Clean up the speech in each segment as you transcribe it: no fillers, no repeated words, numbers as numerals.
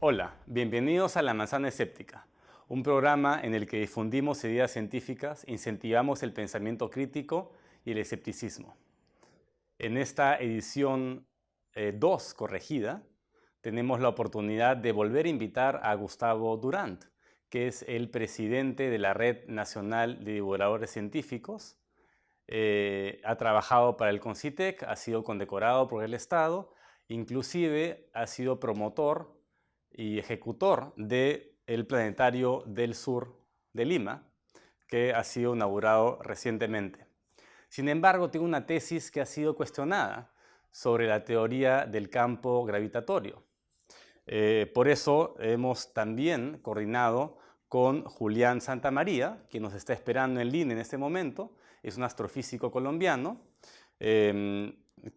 Hola, bienvenidos a La Manzana Escéptica, un programa en el que difundimos ideas científicas, incentivamos el pensamiento crítico y el escepticismo. En esta edición 2 corregida, tenemos la oportunidad de volver a invitar a Gustavo Durand, que es el presidente de la Red Nacional de Divulgadores Científicos. Ha trabajado para el CONCITEC, ha sido condecorado por el Estado, inclusive ha sido promotor y ejecutor del Planetario del Sur de Lima, que ha sido inaugurado recientemente. Sin embargo, tiene una tesis que ha sido cuestionada sobre la teoría del campo gravitatorio. Por eso hemos también coordinado con Julián Santamaría, quien nos está esperando en línea en este momento. Es un astrofísico colombiano de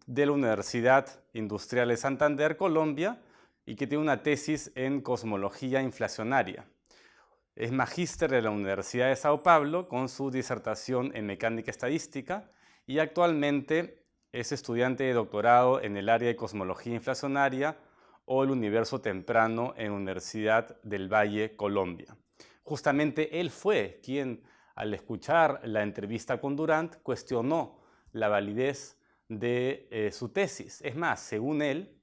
la Universidad Industrial de Santander, Colombia, y que tiene una tesis en cosmología inflacionaria. Es magíster de la Universidad de Sao Paulo con su disertación en mecánica estadística y actualmente es estudiante de doctorado en el área de cosmología inflacionaria o el universo temprano en la Universidad del Valle, Colombia. Justamente él fue quien, al escuchar la entrevista con Durand, cuestionó la validez de su tesis. Es más, según él,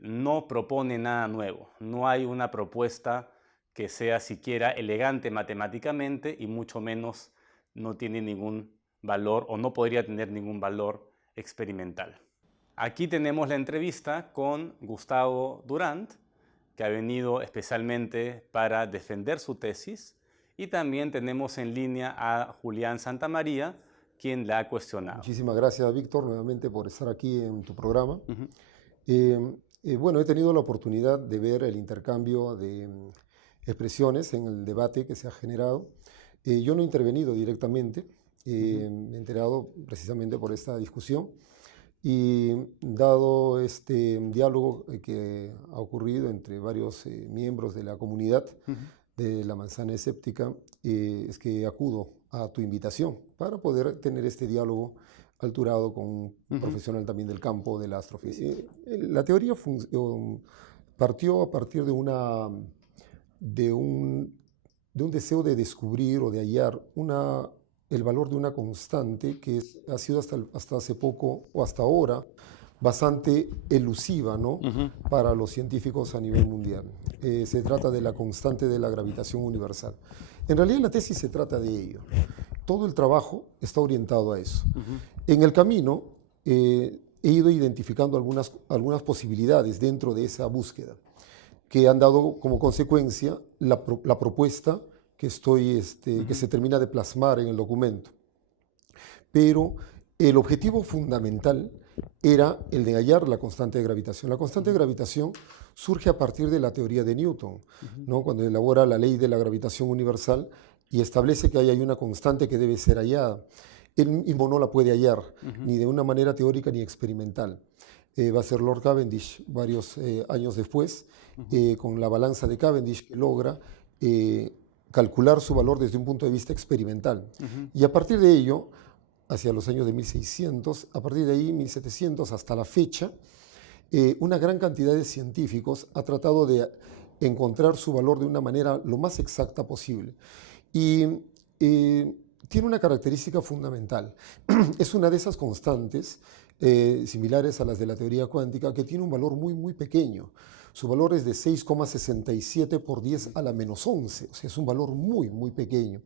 no propone nada nuevo. No hay una propuesta que sea siquiera elegante matemáticamente y mucho menos no tiene ningún valor o no podría tener ningún valor experimental. Aquí tenemos la entrevista con Gustavo Durand, que ha venido especialmente para defender su tesis, y también tenemos en línea a Julián Santamaría, quien la ha cuestionado. Muchísimas gracias, Víctor, nuevamente por estar aquí en tu programa. Uh-huh. Bueno, he tenido la oportunidad de ver el intercambio de expresiones en el debate que se ha generado. Yo no he intervenido directamente, me he enterado precisamente por esta discusión y dado este diálogo que ha ocurrido entre varios miembros de la comunidad de la Manzana Escéptica, es que acudo a tu invitación para poder tener este diálogo alturado con un profesional también del campo de la astrofísica. La teoría partió a partir de un deseo de descubrir o de hallar el valor de una constante que ha sido hasta hace poco o hasta ahora bastante elusiva, ¿no? Para los científicos a nivel mundial. Se trata de la constante de la gravitación universal. En realidad la tesis se trata de ello. Todo el trabajo está orientado a eso. En el camino he ido identificando algunas posibilidades dentro de esa búsqueda que han dado como consecuencia la propuesta que se termina de plasmar en el documento. Pero el objetivo fundamental era el de hallar la constante de gravitación. La constante de gravitación surge a partir de la teoría de Newton, ¿no? Cuando elabora la ley de la gravitación universal y establece que hay una constante que debe ser hallada. Él mismo no la puede hallar, ni de una manera teórica ni experimental. Va a ser Lord Cavendish varios años después, con la balanza de Cavendish, que logra calcular su valor desde un punto de vista experimental. Y a partir de ello, hacia los años de 1600, a partir de ahí, 1700, hasta la fecha, una gran cantidad de científicos ha tratado de encontrar su valor de una manera lo más exacta posible. Y tiene una característica fundamental. Es una de esas constantes similares a las de la teoría cuántica que tiene un valor muy, muy pequeño. Su valor es de 6,67 por 10 a la menos 11. O sea, es un valor muy, muy pequeño.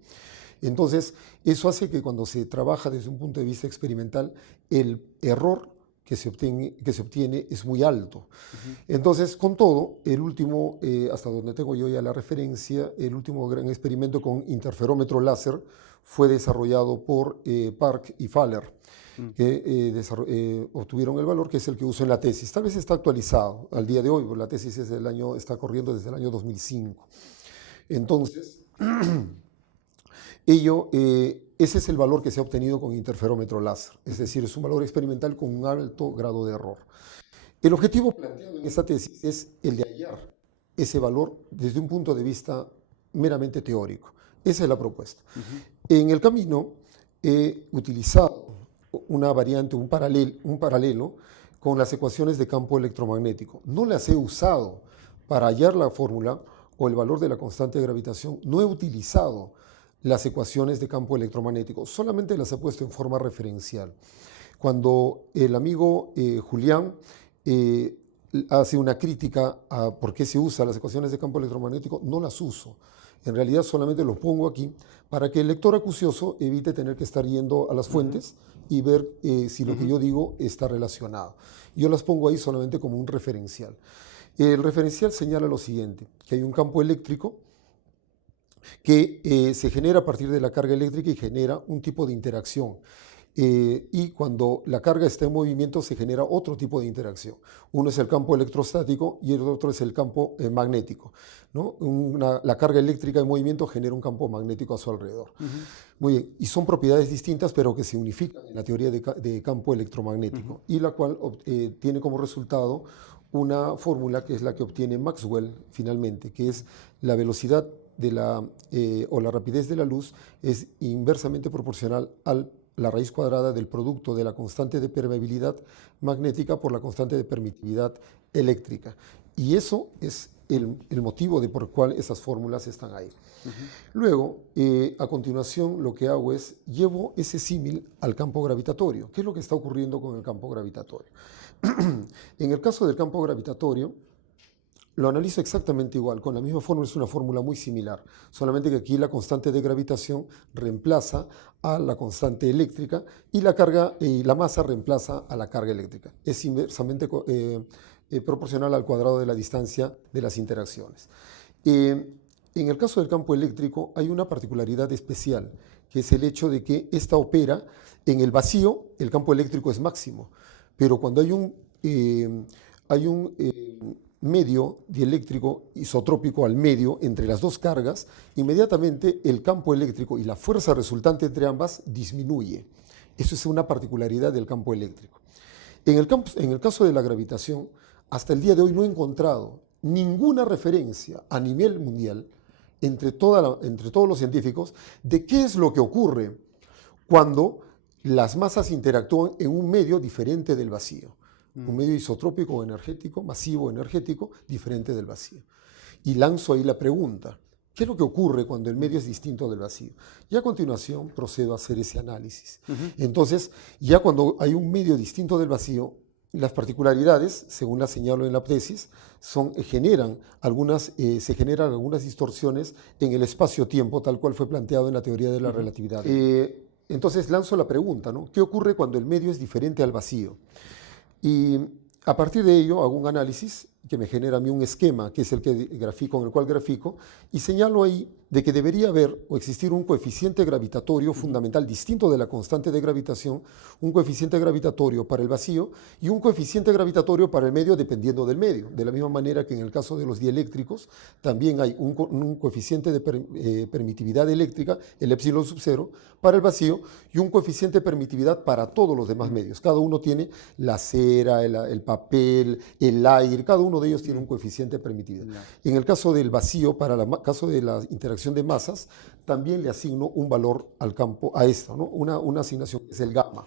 Entonces, eso hace que cuando se trabaja desde un punto de vista experimental, el error que se obtiene es muy alto. Entonces, con todo, el último, hasta donde tengo yo ya la referencia, el último gran experimento con interferómetro láser fue desarrollado por Park y Faller, que obtuvieron el valor que es el que uso en la tesis. Tal vez está actualizado al día de hoy, porque la tesis está corriendo desde el año 2005. Entonces, ese es el valor que se ha obtenido con interferómetro láser, es decir, es un valor experimental con un alto grado de error. El objetivo planteado en esta tesis es el de hallar ese valor desde un punto de vista meramente teórico. Esa es la propuesta. En el camino he utilizado una variante, un paralelo con las ecuaciones de campo electromagnético. No las he usado para hallar la fórmula o el valor de la constante de gravitación, no he utilizado las ecuaciones de campo electromagnético, solamente las he puesto en forma referencial. Cuando el amigo Julián hace una crítica a por qué se usan las ecuaciones de campo electromagnético, no las uso. En realidad solamente los pongo aquí para que el lector acucioso evite tener que estar yendo a las fuentes y ver si lo que yo digo está relacionado. Yo las pongo ahí solamente como un referencial. El referencial señala lo siguiente, que hay un campo eléctrico que se genera a partir de la carga eléctrica y genera un tipo de interacción. Y cuando la carga está en movimiento se genera otro tipo de interacción. Uno es el campo electrostático y el otro es el campo magnético, ¿no? La carga eléctrica en movimiento genera un campo magnético a su alrededor. Muy bien, y son propiedades distintas pero que se unifican en la teoría de campo electromagnético y la cual tiene como resultado una fórmula que es la que obtiene Maxwell finalmente, que es la velocidad o la rapidez de la luz es inversamente proporcional a la raíz cuadrada del producto de la constante de permeabilidad magnética por la constante de permitividad eléctrica. Y eso es el motivo de por el cual esas fórmulas están ahí. Luego, a continuación, lo que hago es llevo ese símil al campo gravitatorio. ¿Qué es lo que está ocurriendo con el campo gravitatorio? En el caso del campo gravitatorio, lo analizo exactamente igual, con la misma fórmula, es una fórmula muy similar, solamente que aquí la constante de gravitación reemplaza a la constante eléctrica y la carga y la masa reemplaza a la carga eléctrica. Es inversamente proporcional al cuadrado de la distancia de las interacciones. En el caso del campo eléctrico hay una particularidad especial, que es el hecho de que esta opera en el vacío, el campo eléctrico es máximo, pero cuando hay un medio dieléctrico isotrópico al medio entre las dos cargas, inmediatamente el campo eléctrico y la fuerza resultante entre ambas disminuye. Eso es una particularidad del campo eléctrico. En el caso de la gravitación, hasta el día de hoy no he encontrado ninguna referencia a nivel mundial entre todos los científicos de qué es lo que ocurre cuando las masas interactúan en un medio diferente del vacío. Un medio isotrópico energético, masivo energético, diferente del vacío. Y lanzo ahí la pregunta, ¿qué es lo que ocurre cuando el medio es distinto del vacío? Y a continuación procedo a hacer ese análisis. Entonces, ya cuando hay un medio distinto del vacío, las particularidades, según la señalo en la tesis, se generan algunas distorsiones en el espacio-tiempo, tal cual fue planteado en la teoría de la relatividad. Entonces lanzo la pregunta, ¿no? ¿Qué ocurre cuando el medio es diferente al vacío? Y a partir de ello hago un análisis que me genera a mí un esquema, que es el con el cual grafico, y señalo ahí de que debería haber o existir un coeficiente gravitatorio fundamental distinto de la constante de gravitación, un coeficiente gravitatorio para el vacío y un coeficiente gravitatorio para el medio dependiendo del medio. De la misma manera que en el caso de los dieléctricos también hay un coeficiente de permitividad eléctrica, el epsilon sub 0, para el vacío y un coeficiente de permitividad para todos los demás medios. Cada uno tiene la cera, el papel, el aire, cada uno de ellos tiene un coeficiente de permitividad. En el caso del vacío, para el caso de la interacción de masas, también le asigno un valor al campo, a esto, ¿no? Una asignación que es el gamma.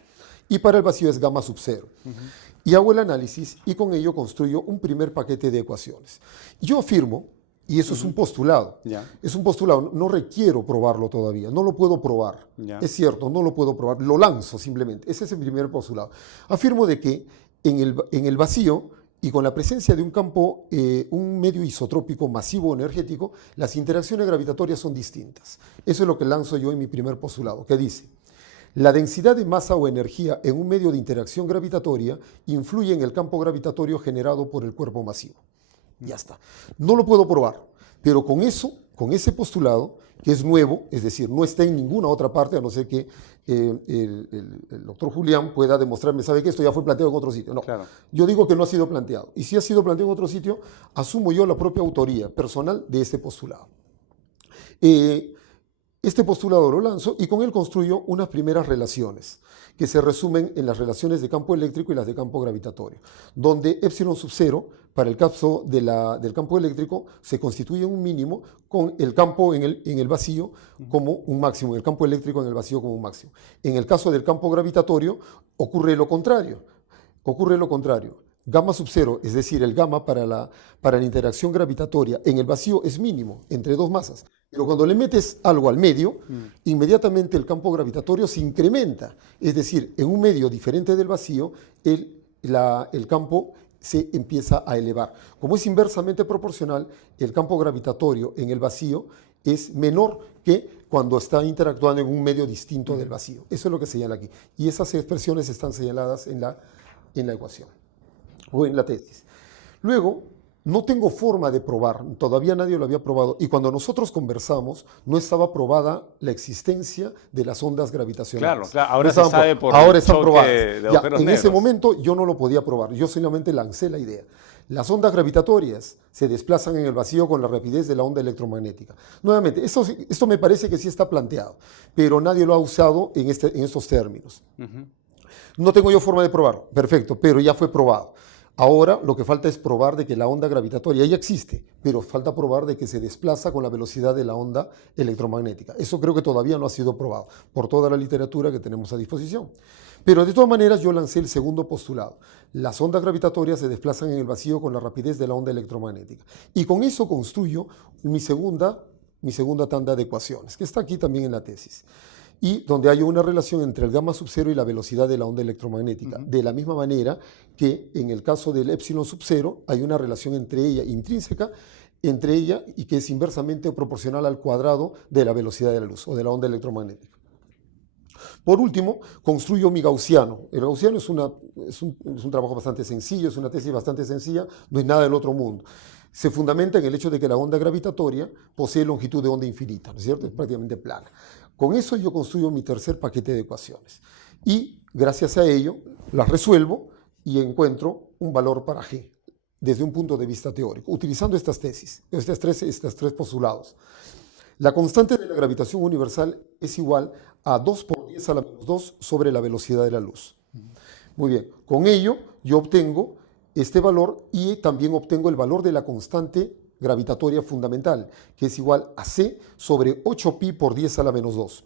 Y para el vacío es gamma sub 0. Y hago el análisis y con ello construyo un primer paquete de ecuaciones. Yo afirmo, y eso es un postulado, es un postulado, no requiero probarlo todavía, no lo puedo probar. Es cierto, no lo puedo probar, lo lanzo simplemente. Ese es el primer postulado. Afirmo de que en el vacío y con la presencia de un campo, un medio isotrópico masivo energético, las interacciones gravitatorias son distintas. Eso es lo que lanzo yo en mi primer postulado, que dice: la densidad de masa o energía en un medio de interacción gravitatoria influye en el campo gravitatorio generado por el cuerpo masivo. Ya está. No lo puedo probar, pero con ese postulado, que es nuevo, es decir, no está en ninguna otra parte, a no ser que el doctor Julián pueda demostrarme, ¿sabe que esto ya fue planteado en otro sitio? No, claro. Yo digo que no ha sido planteado. Y si ha sido planteado en otro sitio, asumo yo la propia autoría personal de este postulado. Este postulado lo lanzo y con él construyo unas primeras relaciones que se resumen en las relaciones de campo eléctrico y las de campo gravitatorio, donde epsilon sub 0 para el caso del campo eléctrico se constituye un mínimo con el campo en el vacío como un máximo, el campo eléctrico en el vacío como un máximo. En el caso del campo gravitatorio ocurre lo contrario. gamma sub cero, es decir, el gamma para la interacción gravitatoria en el vacío es mínimo, entre dos masas. Pero cuando le metes algo al medio, inmediatamente el campo gravitatorio se incrementa. Es decir, en un medio diferente del vacío, el campo se empieza a elevar. Como es inversamente proporcional, el campo gravitatorio en el vacío es menor que cuando está interactuando en un medio distinto del vacío. Eso es lo que señala aquí. Y esas expresiones están señaladas en la ecuación o en la tesis. Luego, no tengo forma de probar, todavía nadie lo había probado, y cuando nosotros conversamos no estaba probada la existencia de las ondas gravitacionales. Claro, ahora no se sabe por ahora el están choque probadas. de agujeros en ese negros. momento yo no lo podía probar, yo solamente lancé la idea. Las ondas gravitatorias se desplazan en el vacío con la rapidez de la onda electromagnética. Nuevamente, esto me parece que sí está planteado, pero nadie lo ha usado en estos términos. No tengo yo forma de probarlo, perfecto, pero ya fue probado. Ahora lo que falta es probar de que la onda gravitatoria ya existe, pero falta probar de que se desplaza con la velocidad de la onda electromagnética. Eso creo que todavía no ha sido probado por toda la literatura que tenemos a disposición. Pero de todas maneras yo lancé el segundo postulado. Las ondas gravitatorias se desplazan en el vacío con la rapidez de la onda electromagnética. Y con eso construyo mi segunda tanda de ecuaciones, que está aquí también en la tesis. Y donde hay una relación entre el gamma sub cero y la velocidad de la onda electromagnética. De la misma manera que en el caso del epsilon sub cero hay una relación entre ella, intrínseca, entre ella y que es inversamente proporcional al cuadrado de la velocidad de la luz o de la onda electromagnética. Por último, construyo mi gaussiano. El gaussiano es un trabajo bastante sencillo, es una tesis bastante sencilla, no es nada del otro mundo. Se fundamenta en el hecho de que la onda gravitatoria posee longitud de onda infinita, ¿no es cierto? Es prácticamente plana. Con eso yo construyo mi tercer paquete de ecuaciones. Y gracias a ello las resuelvo y encuentro un valor para G desde un punto de vista teórico, utilizando estas tesis, estos tres postulados. La constante de la gravitación universal es igual a 2 por 10 a la menos 2 sobre la velocidad de la luz. Muy bien, con ello yo obtengo este valor y también obtengo el valor de la constante gravitatoria fundamental, que es igual a C sobre 8pi por 10 a la menos 2.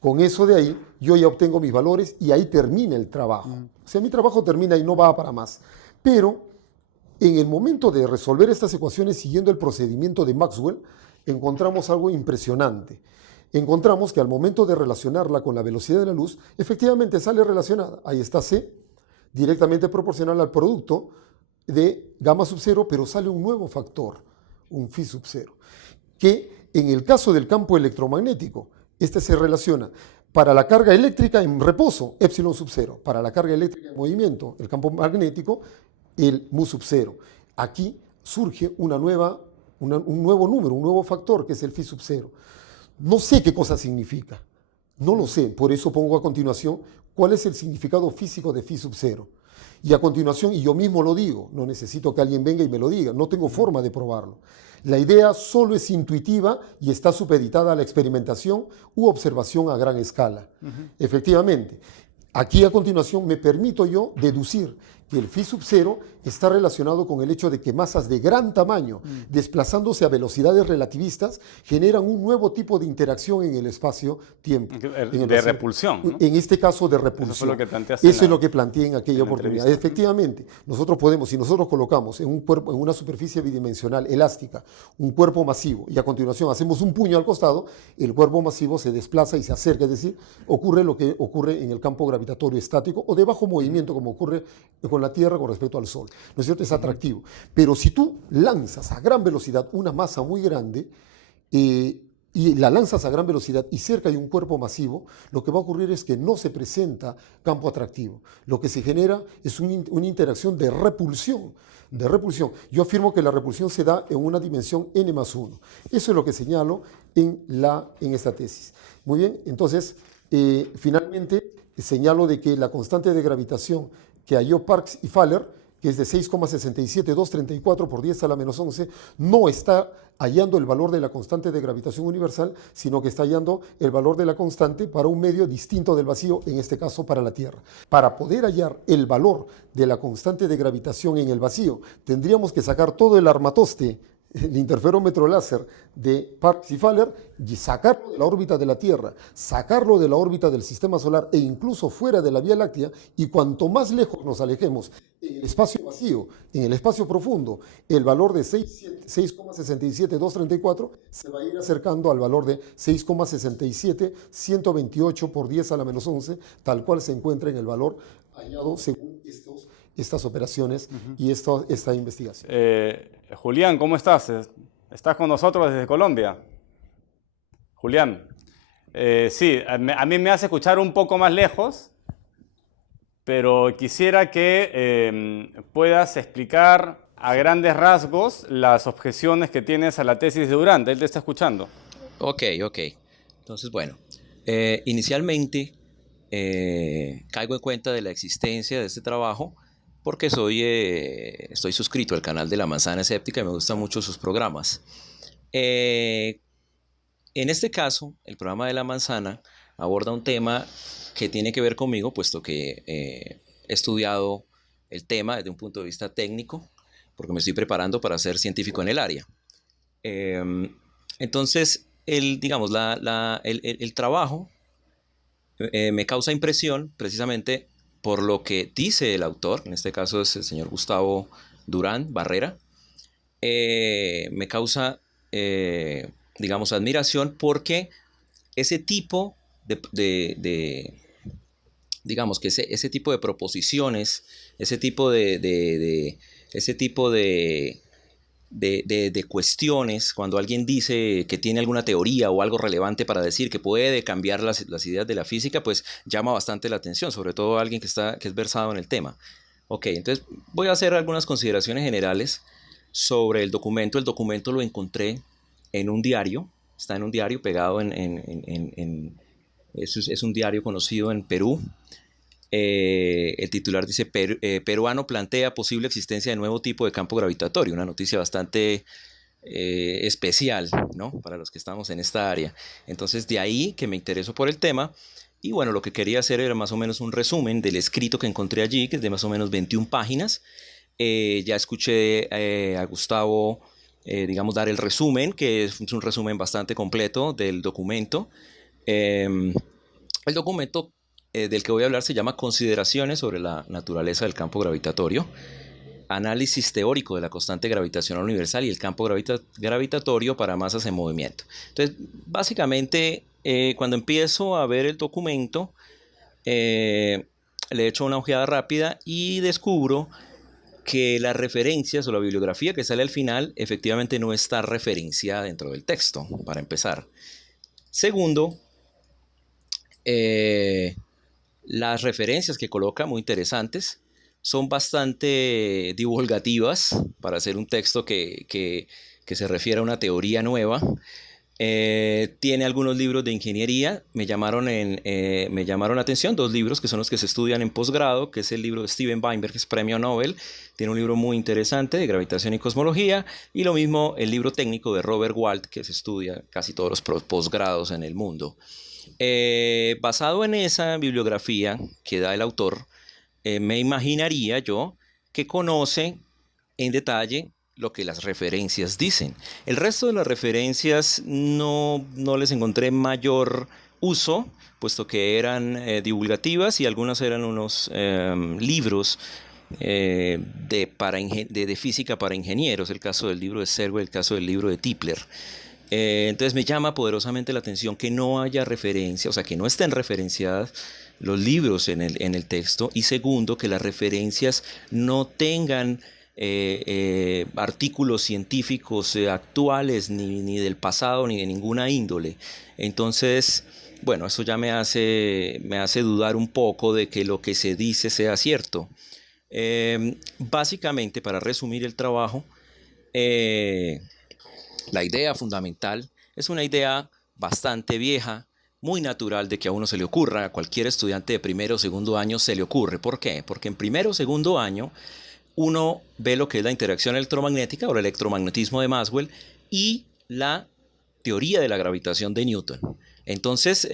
Con eso de ahí, yo ya obtengo mis valores y ahí termina el trabajo. O sea, mi trabajo termina y no va para más. Pero en el momento de resolver estas ecuaciones siguiendo el procedimiento de Maxwell, encontramos algo impresionante. Encontramos que al momento de relacionarla con la velocidad de la luz, efectivamente sale relacionada. Ahí está C, directamente proporcional al producto de gamma sub cero, pero sale un nuevo factor, un phi sub cero, que en el caso del campo electromagnético, este se relaciona para la carga eléctrica en reposo, epsilon sub cero, para la carga eléctrica en movimiento, el campo magnético, el mu sub cero. Aquí surge un nuevo número, un nuevo factor, que es el phi sub cero. No sé qué cosa significa, no lo sé, por eso pongo a continuación cuál es el significado físico de phi sub cero. Y a continuación, y yo mismo lo digo, no necesito que alguien venga y me lo diga, no tengo forma de probarlo. La idea solo es intuitiva y está supeditada a la experimentación u observación a gran escala. Efectivamente, aquí a continuación me permito yo deducir que el phi sub cero está relacionado con el hecho de que masas de gran tamaño, desplazándose a velocidades relativistas, generan un nuevo tipo de interacción en el espacio-tiempo. De repulsión, ¿no? En este caso de repulsión. Eso fue lo que planteaste. Eso es lo que planteé en aquella oportunidad. Efectivamente, nosotros podemos, si nosotros colocamos en un cuerpo, en una superficie bidimensional elástica, un cuerpo masivo, y a continuación hacemos un puño al costado, el cuerpo masivo se desplaza y se acerca, es decir, ocurre lo que ocurre en el campo gravitatorio estático o de bajo movimiento, como ocurre con la Tierra con respecto al Sol. ¿No es cierto? Es atractivo. Pero si tú lanzas a gran velocidad una masa muy grande y la lanzas a gran velocidad y cerca hay un cuerpo masivo, lo que va a ocurrir es que no se presenta campo atractivo. Lo que se genera es una interacción de repulsión. Yo afirmo que la repulsión se da en una dimensión n+1. Eso es lo que señalo en esta tesis. Muy bien, entonces, finalmente señalo de que la constante de gravitación que halló Parkes y Faller, que es de 6,67234 por 10 a la menos 11, no está hallando el valor de la constante de gravitación universal, sino que está hallando el valor de la constante para un medio distinto del vacío, en este caso para la Tierra. Para poder hallar el valor de la constante de gravitación en el vacío, tendríamos que sacar todo el armatoste el interferómetro láser de Parkes y Fowler y sacarlo de la órbita de la Tierra, sacarlo de la órbita del sistema solar e incluso fuera de la Vía Láctea, y cuanto más lejos nos alejemos en el espacio vacío, en el espacio profundo, el valor de 6,67234 se va a ir acercando al valor de 6,67128 por 10 a la menos 11, tal cual se encuentra en el valor hallado según estas operaciones y esta investigación. Julián, ¿cómo estás? ¿Estás con nosotros desde Colombia? Julián, sí, a mí me hace escuchar un poco más lejos, pero quisiera que puedas explicar a grandes rasgos las objeciones que tienes a la tesis de Durant. Él te está escuchando. Ok. Entonces, bueno, inicialmente caigo en cuenta de la existencia de este trabajo porque estoy suscrito al canal de La Manzana Escéptica y me gustan mucho sus programas. En este caso, el programa de La Manzana aborda un tema que tiene que ver conmigo, puesto que he estudiado el tema desde un punto de vista técnico, porque me estoy preparando para ser científico en el área. Entonces, el trabajo me causa impresión precisamente por lo que dice el autor, en este caso es el señor Gustavo Durán Barrera. Me causa, admiración porque ese tipo ese tipo de proposiciones, ese tipo de cuestiones, cuando alguien dice que tiene alguna teoría o algo relevante para decir que puede cambiar las ideas de la física, pues llama bastante la atención, sobre todo a alguien que es versado en el tema. Ok, entonces voy a hacer algunas consideraciones generales sobre el documento. El documento lo encontré en un diario, está en un diario pegado es un diario conocido en Perú. El titular dice: peruano plantea posible existencia de nuevo tipo de campo gravitatorio. Una noticia bastante especial, ¿no?, para los que estamos en esta área. Entonces, de ahí que me intereso por el tema. Y bueno, lo que quería hacer era más o menos un resumen del escrito que encontré allí, que es de más o menos 21 páginas. Ya escuché a Gustavo, dar el resumen, que es un resumen bastante completo del documento. El documento del que voy a hablar se llama Consideraciones sobre la naturaleza del campo gravitatorio, análisis teórico de la constante gravitacional universal y el campo gravitatorio para masas en movimiento. Entonces, básicamente, cuando empiezo a ver el documento, le echo una ojeada rápida y descubro que las referencias o la bibliografía que sale al final efectivamente no está referenciada dentro del texto, para empezar. Segundo, las referencias que coloca, muy interesantes, son bastante divulgativas para hacer un texto que se refiere a una teoría nueva. Tiene algunos libros de ingeniería. Me llamaron la atención dos libros que son los que se estudian en posgrado, que es el libro de Steven Weinberg, que es premio Nobel. Tiene un libro muy interesante de gravitación y cosmología, y lo mismo el libro técnico de Robert Walt, que se estudia casi todos los posgrados en el mundo. Basado en esa bibliografía que da el autor, me imaginaría yo que conoce en detalle lo que las referencias dicen. El resto de las referencias no les encontré mayor uso, puesto que eran divulgativas, y algunas eran unos libros de física para ingenieros, el caso del libro de Servo, el caso del libro de Tipler. Entonces me llama poderosamente la atención que no haya referencia, o sea, que no estén referenciadas los libros en el texto, y segundo, que las referencias no tengan artículos científicos actuales, ni del pasado, ni de ninguna índole. Entonces, bueno, eso ya me hace dudar un poco de que lo que se dice sea cierto. Básicamente, para resumir el trabajo, la idea fundamental es una idea bastante vieja, muy natural de que a uno se le ocurra, a cualquier estudiante de primero o segundo año se le ocurre. ¿Por qué? Porque en primero o segundo año uno ve lo que es la interacción electromagnética o el electromagnetismo de Maxwell y la teoría de la gravitación de Newton. Entonces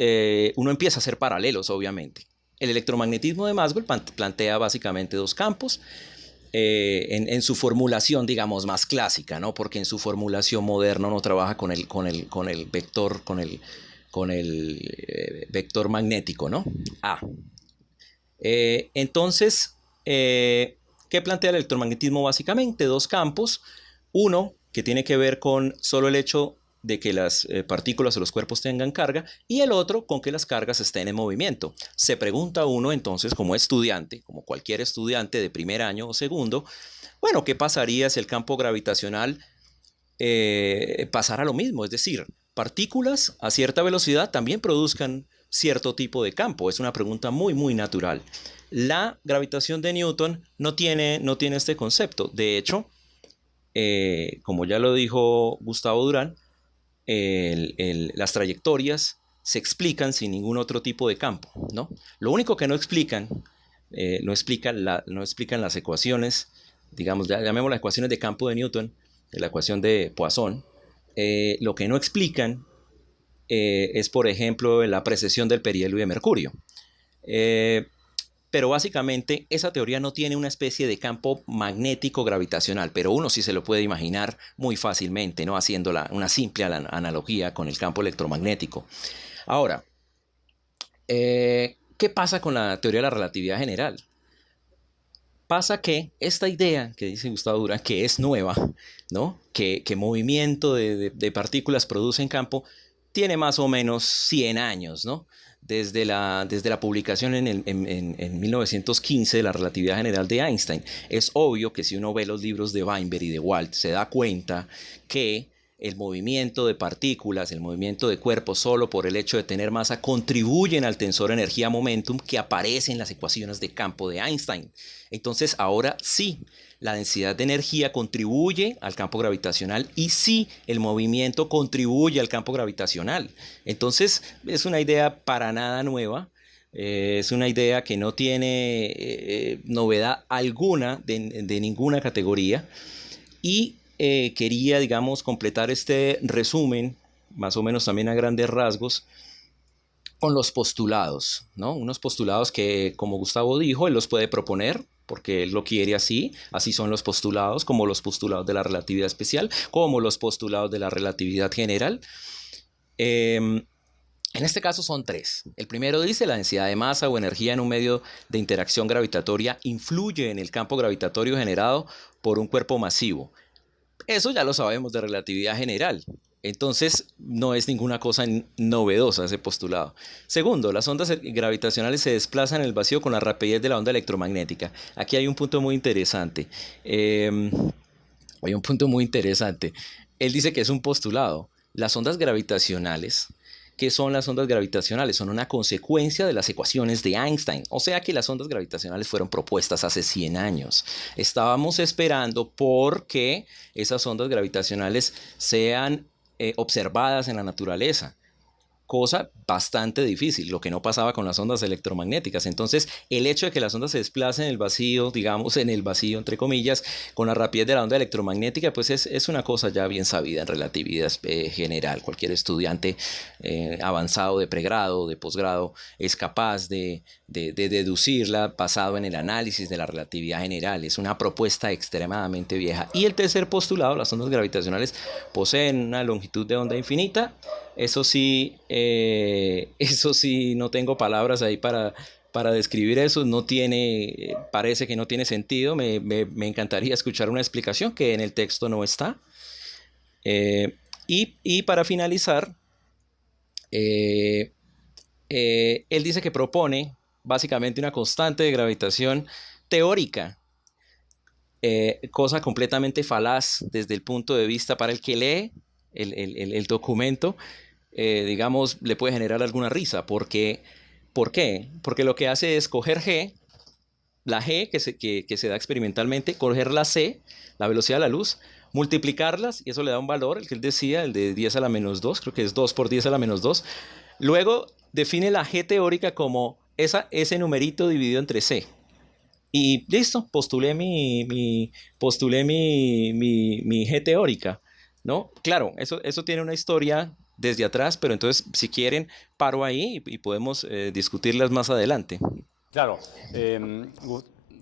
uno empieza a hacer paralelos, obviamente. El electromagnetismo de Maxwell plantea básicamente dos campos. en su formulación, digamos, más clásica, ¿no? Porque en su formulación moderna no trabaja con el vector magnético, ¿no? A. Entonces, ¿qué plantea el electromagnetismo básicamente? Dos campos. Uno, que tiene que ver con solo el hecho de que las partículas o los cuerpos tengan carga, y el otro con que las cargas estén en movimiento. Se pregunta uno entonces como estudiante, como cualquier estudiante de primer año o segundo, bueno, ¿qué pasaría si el campo gravitacional pasara lo mismo? Es decir, partículas a cierta velocidad también produzcan cierto tipo de campo. Es una pregunta muy, muy natural. La gravitación de Newton no tiene este concepto. De hecho, como ya lo dijo Gustavo Durán, las trayectorias se explican sin ningún otro tipo de campo, ¿no? Lo único que no explican las ecuaciones, digamos, llamémoslas las ecuaciones de campo de Newton, la ecuación de Poisson. Lo que no explican es, por ejemplo, la precesión del perihelio y de mercurio. Pero básicamente esa teoría no tiene una especie de campo magnético gravitacional, pero uno sí se lo puede imaginar muy fácilmente, ¿no? Haciendo una simple analogía con el campo electromagnético. Ahora, ¿qué pasa con la teoría de la relatividad general? Pasa que esta idea que dice Gustavo Durán, que es nueva, ¿no? Que movimiento de partículas produce en campo, tiene más o menos 100 años, ¿no? Desde la publicación en 1915 de la relatividad general de Einstein. Es obvio que si uno ve los libros de Weinberg y de Wald, se da cuenta que el movimiento de partículas, el movimiento de cuerpos, solo por el hecho de tener masa, contribuyen al tensor energía-momentum que aparece en las ecuaciones de campo de Einstein. Entonces, ahora sí, la densidad de energía contribuye al campo gravitacional y sí, el movimiento contribuye al campo gravitacional. Entonces, es una idea para nada nueva. Es una idea que no tiene novedad alguna de ninguna categoría. Y quería, digamos, completar este resumen, más o menos también a grandes rasgos, con los postulados, ¿no? Unos postulados que, como Gustavo dijo, él los puede proponer, porque él lo quiere así son los postulados, como los postulados de la relatividad especial, como los postulados de la relatividad general. En este caso son tres. El primero dice: la densidad de masa o energía en un medio de interacción gravitatoria influye en el campo gravitatorio generado por un cuerpo masivo. Eso ya lo sabemos de relatividad general. Entonces, no es ninguna cosa novedosa ese postulado. Segundo, las ondas gravitacionales se desplazan en el vacío con la rapidez de la onda electromagnética. Aquí hay un punto muy interesante. Él dice que es un postulado. Las ondas gravitacionales, ¿qué son las ondas gravitacionales? Son una consecuencia de las ecuaciones de Einstein. O sea que las ondas gravitacionales fueron propuestas hace 100 años. Estábamos esperando porque esas ondas gravitacionales sean observadas en la naturaleza. Cosa bastante difícil, lo que no pasaba con las ondas electromagnéticas. Entonces, el hecho de que las ondas se desplacen en el vacío, digamos en el vacío, entre comillas, con la rapidez de la onda electromagnética, pues es una cosa ya bien sabida en relatividad general. Cualquier estudiante avanzado de pregrado, de posgrado, es capaz de deducirla basado en el análisis de la relatividad general. Es una propuesta extremadamente vieja. Y el tercer postulado: las ondas gravitacionales poseen una longitud de onda infinita. Eso sí, no tengo palabras ahí para describir eso. No tiene, parece que no tiene sentido. Me encantaría escuchar una explicación que en el texto no está. Y para finalizar, él dice que propone básicamente una constante de gravitación teórica, cosa completamente falaz desde el punto de vista para el que lee el documento. Digamos, le puede generar alguna risa. ¿Por qué? Porque lo que hace es coger G, la G que se da experimentalmente, coger la C, la velocidad de la luz, multiplicarlas, y eso le da un valor, el que él decía, el de 10 a la menos 2, creo que es 2 por 10 a la menos 2. Luego define la G teórica como ese numerito dividido entre C. Y listo, postulé mi G teórica, ¿no? Claro, eso tiene una historia desde atrás, pero entonces, si quieren, paro ahí y podemos discutirlas más adelante. Claro,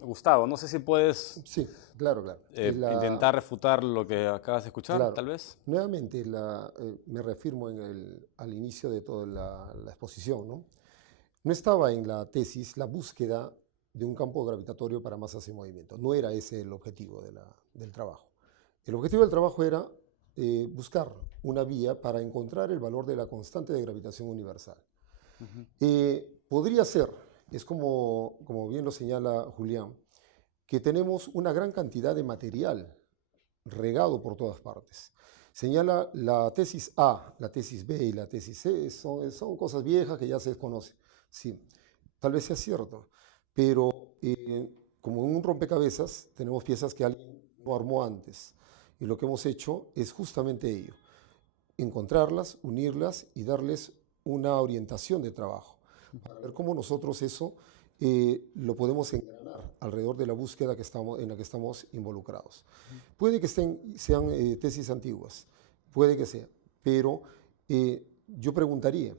Gustavo, no sé si puedes Sí, claro, claro. intentar refutar lo que acabas de escuchar, Claro. tal vez. Nuevamente, me reafirmo al inicio de toda la exposición, ¿no? No estaba en la tesis la búsqueda de un campo gravitatorio para masas en movimiento. No era ese el objetivo del trabajo. El objetivo del trabajo era buscar una vía para encontrar el valor de la constante de gravitación universal. Podría ser, es como bien lo señala Julián, que tenemos una gran cantidad de material regado por todas partes. Señala la tesis A, la tesis B y la tesis C, son cosas viejas que ya se desconocen. Sí, tal vez sea cierto, pero como en un rompecabezas tenemos piezas que alguien no armó antes. Y lo que hemos hecho es justamente ello, encontrarlas, unirlas y darles una orientación de trabajo, para ver cómo nosotros eso lo podemos engranar alrededor de la búsqueda en la que estamos involucrados. Puede que sean tesis antiguas, puede que sea, pero yo preguntaría,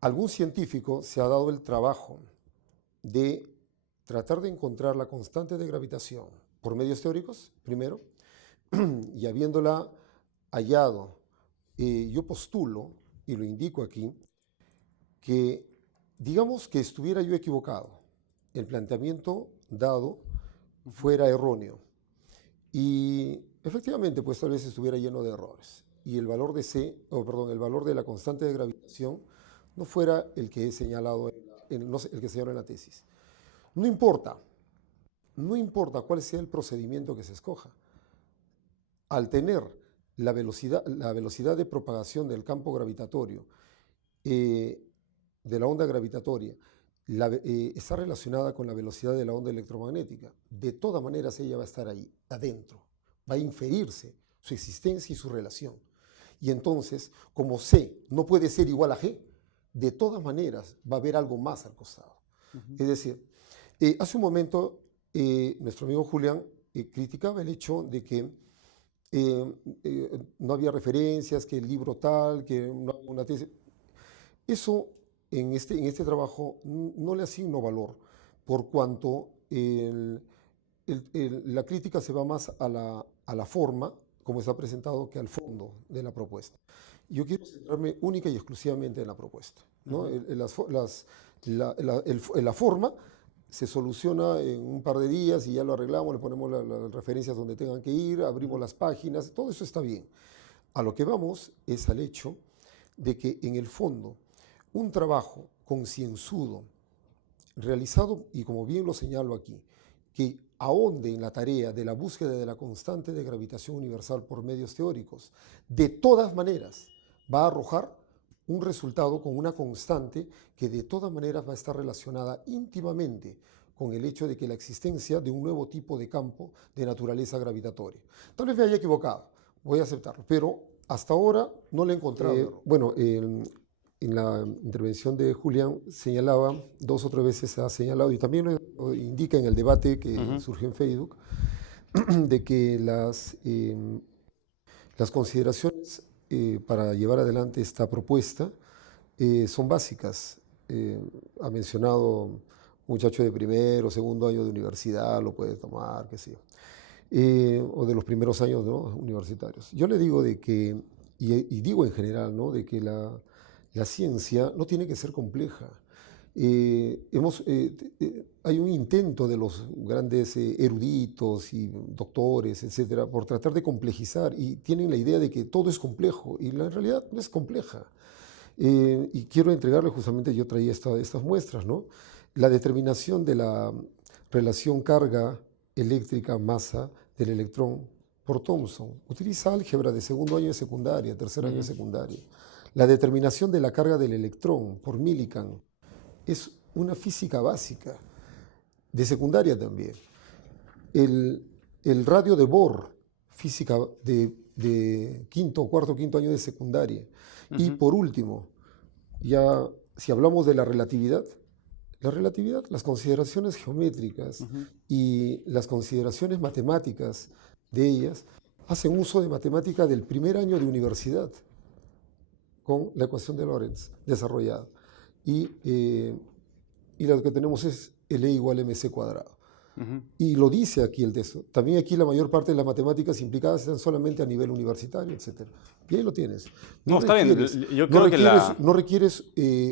¿algún científico se ha dado el trabajo de tratar de encontrar la constante de gravitación por medios teóricos, primero? Y habiéndola hallado, yo postulo, y lo indico aquí, que digamos que estuviera yo equivocado, el planteamiento dado fuera erróneo, y efectivamente pues tal vez estuviera lleno de errores, y el valor el valor de la constante de gravitación no fuera el que he señalado el que señala en la tesis. No importa cuál sea el procedimiento que se escoja. Al tener la velocidad de propagación del campo gravitatorio, de la onda gravitatoria, está relacionada con la velocidad de la onda electromagnética. De todas maneras ella va a estar ahí, adentro. Va a inferirse su existencia y su relación. Y entonces, como C no puede ser igual a G, de todas maneras va a haber algo más al costado. Es decir, hace un momento nuestro amigo Julián criticaba el hecho de que no había referencias, que el libro tal, que una tesis. Eso en este trabajo no le asigno valor, por cuanto la crítica se va más a la forma, como está presentado, que al fondo de la propuesta. Yo quiero centrarme única y exclusivamente en la propuesta, ¿no? La forma se soluciona en un par de días y ya lo arreglamos, le ponemos las referencias donde tengan que ir, abrimos las páginas, todo eso está bien. A lo que vamos es al hecho de que en el fondo un trabajo concienzudo, realizado, y como bien lo señalo aquí, que ahonde en la tarea de la búsqueda de la constante de gravitación universal por medios teóricos, de todas maneras va a arrojar un resultado con una constante que de todas maneras va a estar relacionada íntimamente con el hecho de que la existencia de un nuevo tipo de campo de naturaleza gravitatoria. Tal vez me haya equivocado, voy a aceptarlo, pero hasta ahora no le he encontrado. En la intervención de Julián señalaba, 2 o 3 veces ha señalado, y también lo indica en el debate que surgió en Facebook, de que las consideraciones para llevar adelante esta propuesta son básicas. Ha mencionado un muchacho de primer o segundo año de universidad, lo puede tomar, qué sé yo, o de los primeros años, ¿no?, universitarios. Yo le digo de que, y digo en general, ¿no?, de que la ciencia no tiene que ser compleja. Hay un intento de los grandes eruditos y doctores, etcétera, por tratar de complejizar, y tienen la idea de que todo es complejo, y la realidad no es compleja. Y quiero entregarle, justamente yo traía estas muestras, ¿no? La determinación de la relación carga eléctrica-masa del electrón por Thomson. Utiliza álgebra de segundo año de secundaria, tercer año de secundaria. La determinación de la carga del electrón por Millikan es una física básica, de secundaria también. El radio de Bohr, física de quinto año de secundaria. Y por último, ya si hablamos de la relatividad, las consideraciones geométricas y las consideraciones matemáticas de ellas hacen uso de matemática del primer año de universidad, con la ecuación de Lorentz desarrollada. Y lo que tenemos es L igual mc cuadrado. Y lo dice aquí el texto. También aquí la mayor parte de las matemáticas implicadas están solamente a nivel universitario, etc. Y ahí lo tienes. No, está bien. Yo creo que no requieres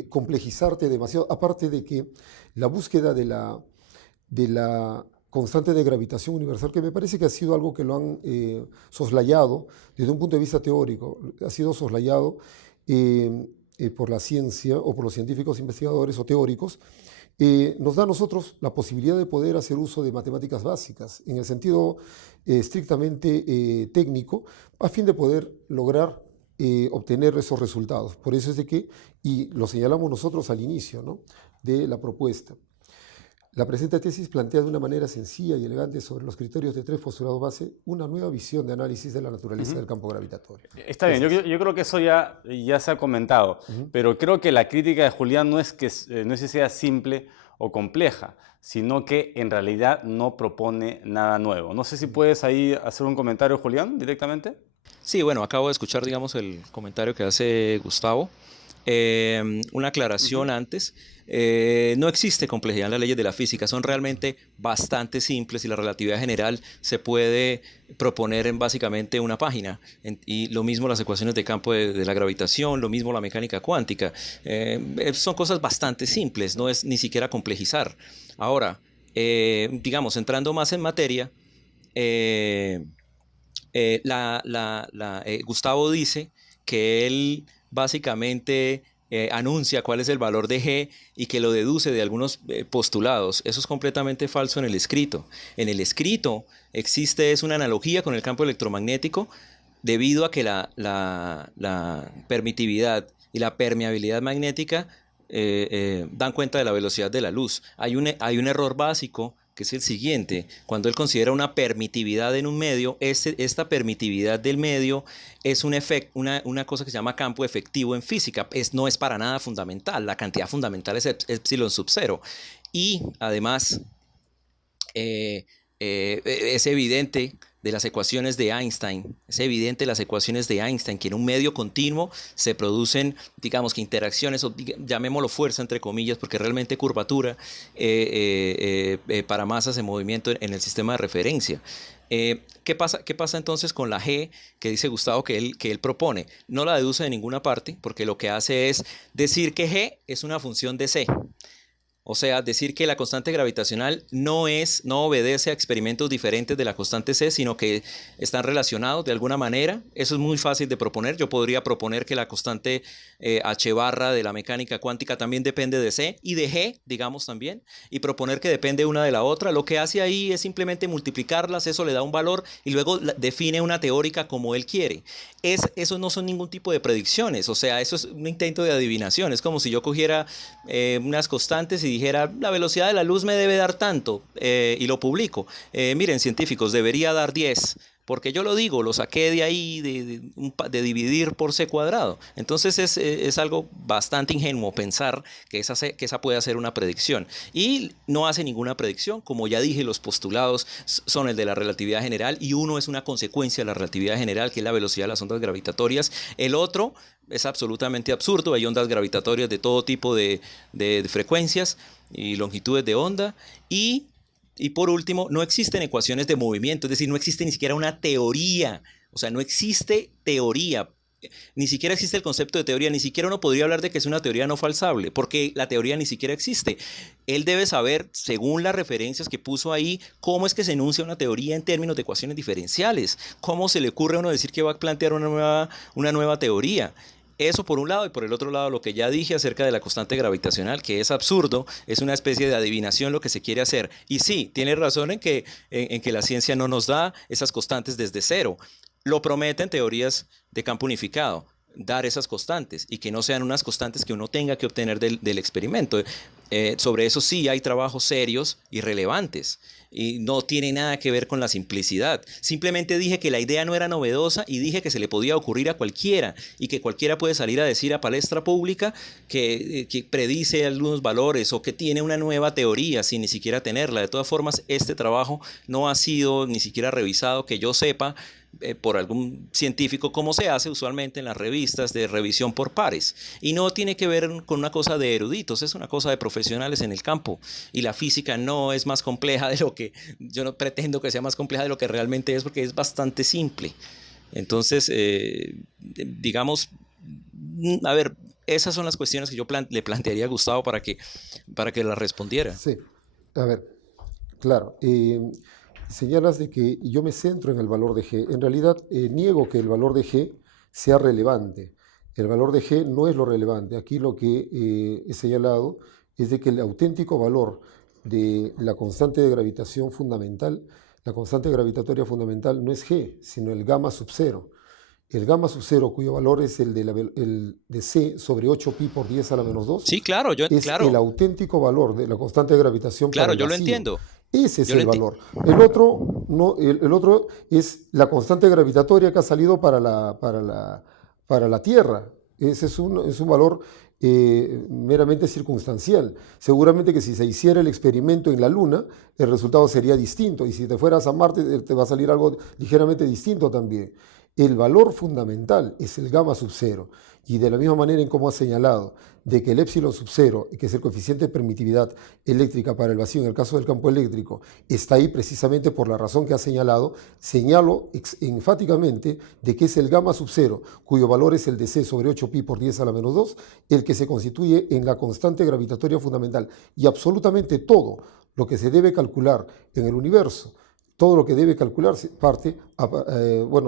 complejizarte demasiado, aparte de que la búsqueda de la constante de gravitación universal, que me parece que ha sido algo que lo han soslayado desde un punto de vista teórico, ha sido soslayado por la ciencia o por los científicos investigadores o teóricos, nos da a nosotros la posibilidad de poder hacer uso de matemáticas básicas en el sentido estrictamente técnico, a fin de poder lograr obtener esos resultados. Por eso es de que, y lo señalamos nosotros al inicio, ¿no?, de la propuesta, la presente tesis plantea de una manera sencilla y elegante sobre los criterios de 3 postulados base una nueva visión de análisis de la naturaleza del campo gravitatorio. Está bien, yo creo que eso ya se ha comentado, pero creo que la crítica de Julián no es que sea simple o compleja, sino que en realidad no propone nada nuevo. No sé si puedes ahí hacer un comentario, Julián, directamente. Sí, bueno, acabo de escuchar, digamos, el comentario que hace Gustavo. Una aclaración antes. No existe complejidad en las leyes de la física, son realmente bastante simples y la relatividad general se puede proponer en básicamente una página. Y lo mismo las ecuaciones de campo de la gravitación, lo mismo la mecánica cuántica. Son cosas bastante simples, no es ni siquiera complejizar. Ahora, digamos, entrando más en materia, Gustavo dice que él básicamente anuncia cuál es el valor de G y que lo deduce de algunos postulados. Eso es completamente falso en el escrito. En el escrito existe una analogía con el campo electromagnético debido a que la permitividad y la permeabilidad magnética dan cuenta de la velocidad de la luz. Hay un error básico que es el siguiente: cuando él considera una permitividad en un medio, esta permitividad del medio es una cosa que se llama campo efectivo en física. No es para nada fundamental, la cantidad fundamental es epsilon sub 0. Y además es evidente de las ecuaciones de Einstein, que en un medio continuo se producen, digamos que interacciones, o llamémoslo fuerza entre comillas, porque realmente curvatura para masas en movimiento en el sistema de referencia. ¿Qué pasa entonces con la G que dice Gustavo que él propone? No la deduce de ninguna parte, porque lo que hace es decir que G es una función de C. O sea, decir que la constante gravitacional no obedece a experimentos diferentes de la constante C, sino que están relacionados de alguna manera. Eso es muy fácil de proponer. Yo podría proponer que la constante H barra de la mecánica cuántica también depende de C y de G, digamos también, y proponer que depende una de la otra. Lo que hace ahí es simplemente multiplicarlas, eso le da un valor y luego define una teórica como él quiere. Eso no son ningún tipo de predicciones, o sea, eso es un intento de adivinación. Es como si yo cogiera unas constantes y dijera, la velocidad de la luz me debe dar tanto, y lo publico. Miren, científicos, debería dar 10, porque yo lo digo, lo saqué de ahí, de dividir por c cuadrado. Entonces es algo bastante ingenuo pensar que esa puede hacer una predicción. Y no hace ninguna predicción. Como ya dije, los postulados son el de la relatividad general, y uno es una consecuencia de la relatividad general, que es la velocidad de las ondas gravitatorias. El otro es absolutamente absurdo. Hay ondas gravitatorias de todo tipo de frecuencias y longitudes de onda. Y por último, no existen ecuaciones de movimiento, es decir, no existe ni siquiera una teoría. O sea, no existe teoría. Ni siquiera existe el concepto de teoría. Ni siquiera uno podría hablar de que es una teoría no falsable, porque la teoría ni siquiera existe. Él debe saber, según las referencias que puso ahí, cómo es que se enuncia una teoría en términos de ecuaciones diferenciales. ¿Cómo se le ocurre a uno decir que va a plantear una nueva teoría? Eso por un lado, y por el otro lado lo que ya dije acerca de la constante gravitacional, que es absurdo, es una especie de adivinación lo que se quiere hacer. Y sí, tiene razón en que la ciencia no nos da esas constantes desde cero. Lo prometen teorías de campo unificado, dar esas constantes, y que no sean unas constantes que uno tenga que obtener del experimento. Sobre eso sí hay trabajos serios y relevantes, y no tiene nada que ver con la simplicidad. Simplemente dije que la idea no era novedosa, y dije que se le podía ocurrir a cualquiera, y que cualquiera puede salir a decir a palestra pública que predice algunos valores o que tiene una nueva teoría sin ni siquiera tenerla. De todas formas, este trabajo no ha sido ni siquiera revisado, que yo sepa, por algún científico, como se hace usualmente en las revistas de revisión por pares. Y no tiene que ver con una cosa de eruditos, es una cosa de profesionales en el campo. Y la física no es más compleja de lo que, yo no pretendo que sea más compleja de lo que realmente es, porque es bastante simple. Entonces, digamos, a ver, esas son las cuestiones que yo le plantearía a Gustavo para que las respondiera. Sí, a ver, claro. Señalas de que yo me centro en el valor de G. En realidad, niego que el valor de G sea relevante. El valor de G no es lo relevante. Aquí lo que he señalado es de que el auténtico valor de la constante de gravitación fundamental, la constante gravitatoria fundamental no es G, sino el gamma sub 0. El gamma sub 0, cuyo valor es el de C sobre 8pi por 10 a la menos 2, sí, claro, es el auténtico valor de la constante de gravitación para el yo lo vacío. entiendo. Ese es el valor. El otro, no, el otro es la constante gravitatoria que ha salido para la Tierra. Ese es un valor meramente circunstancial. Seguramente que si se hiciera el experimento en la Luna, el resultado sería distinto. Y si te fueras a Marte, te va a salir algo ligeramente distinto también. El valor fundamental es el gamma sub 0. Y de la misma manera en como ha señalado, de que el épsilon sub 0, que es el coeficiente de permitividad eléctrica para el vacío en el caso del campo eléctrico, está ahí precisamente por la razón que ha señalado, señalo enfáticamente de que es el gamma sub 0, cuyo valor es el de C sobre 8pi por 10 a la menos 2, el que se constituye en la constante gravitatoria fundamental. Y absolutamente todo lo que se debe calcular en el universo, todo lo que debe calcularse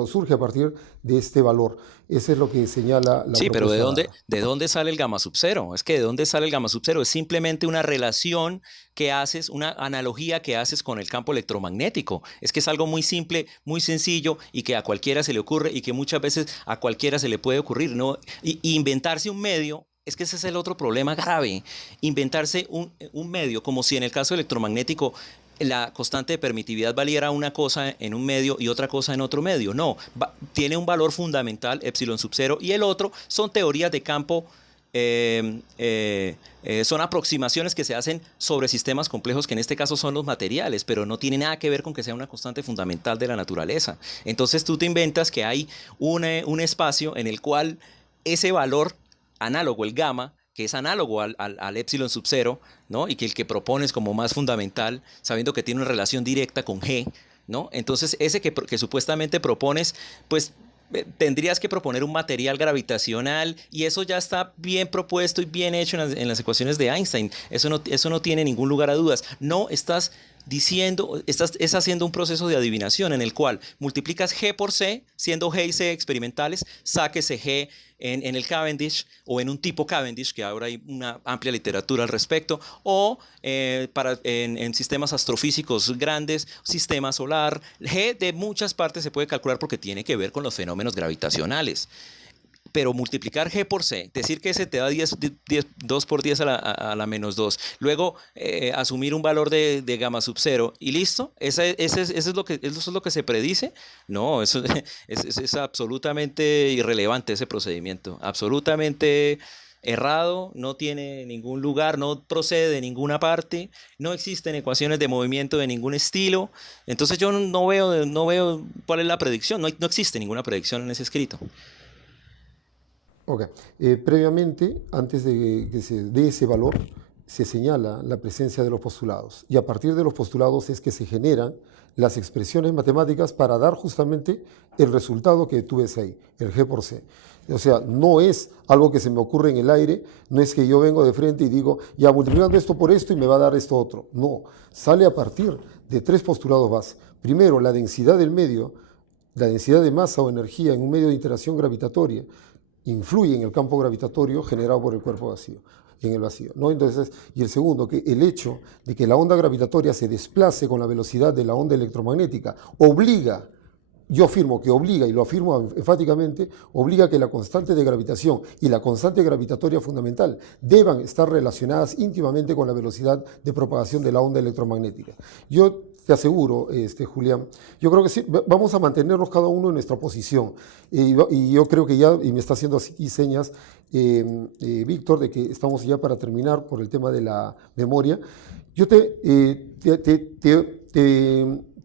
surge a partir de este valor. Eso es lo que señala la Sí, pero propuesta. ¿de dónde sale el gamma sub 0? Es que ¿de dónde sale el gamma sub 0? Es simplemente una relación que haces, una analogía que haces con el campo electromagnético. Es que es algo muy simple, muy sencillo y que a cualquiera se le ocurre y que muchas veces a cualquiera se le puede ocurrir, ¿no? Y inventarse un medio. Es que ese es el otro problema grave. Inventarse un medio, como si en el caso electromagnético la constante de permitividad valiera una cosa en un medio y otra cosa en otro medio. No, tiene un valor fundamental, epsilon sub 0, y el otro son teorías de campo, son aproximaciones que se hacen sobre sistemas complejos, que en este caso son los materiales, pero no tiene nada que ver con que sea una constante fundamental de la naturaleza. Entonces tú te inventas que hay un espacio en el cual ese valor análogo, el gamma, que es análogo al épsilon sub 0, ¿no? Y que el que propones como más fundamental, sabiendo que tiene una relación directa con G, ¿no? Entonces ese que supuestamente propones, pues tendrías que proponer un material gravitacional y eso ya está bien propuesto y bien hecho en las ecuaciones de Einstein. Eso no tiene ningún lugar a dudas. No estás diciendo, es haciendo un proceso de adivinación en el cual multiplicas G por C, siendo G y C experimentales, sáquese G en el Cavendish o en un tipo Cavendish, que ahora hay una amplia literatura al respecto, o en sistemas astrofísicos grandes, sistema solar. G de muchas partes se puede calcular porque tiene que ver con los fenómenos gravitacionales. Pero multiplicar G por C, decir que se te da 2 por 10 a la menos 2, luego asumir un valor de gamma sub 0 y listo, ¿eso es lo que se predice? No, eso es absolutamente irrelevante ese procedimiento, absolutamente errado, no tiene ningún lugar, no procede de ninguna parte, no existen ecuaciones de movimiento de ningún estilo, entonces yo no veo cuál es la predicción, no existe ninguna predicción en ese escrito. Ok. Previamente, antes de que se dé ese valor, se señala la presencia de los postulados. Y a partir de los postulados es que se generan las expresiones matemáticas para dar justamente el resultado que tú ves ahí, el G por C. O sea, no es algo que se me ocurre en el aire, no es que yo vengo de frente y digo, ya multiplicando esto por esto y me va a dar esto otro. No, sale a partir de 3 postulados base. Primero, la densidad del medio, la densidad de masa o energía en un medio de interacción gravitatoria, influye en el campo gravitatorio generado por el cuerpo vacío, en el vacío, ¿no? Entonces, y el segundo, que el hecho de que la onda gravitatoria se desplace con la velocidad de la onda electromagnética obliga, yo afirmo que obliga, y lo afirmo enfáticamente, obliga a que la constante de gravitación y la constante gravitatoria fundamental deban estar relacionadas íntimamente con la velocidad de propagación de la onda electromagnética. Yo te aseguro, Julián, yo creo que sí, vamos a mantenernos cada uno en nuestra posición. Y yo creo que ya, y me está haciendo así señas, Víctor, de que estamos ya para terminar por el tema de la memoria. Yo te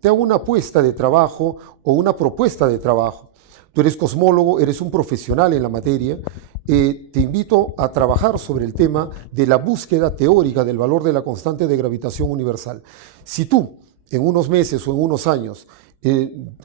te hago una apuesta de trabajo o una propuesta de trabajo. Tú eres cosmólogo, eres un profesional en la materia. Te invito a trabajar sobre el tema de la búsqueda teórica del valor de la constante de gravitación universal. Si tú, en unos meses o en unos años,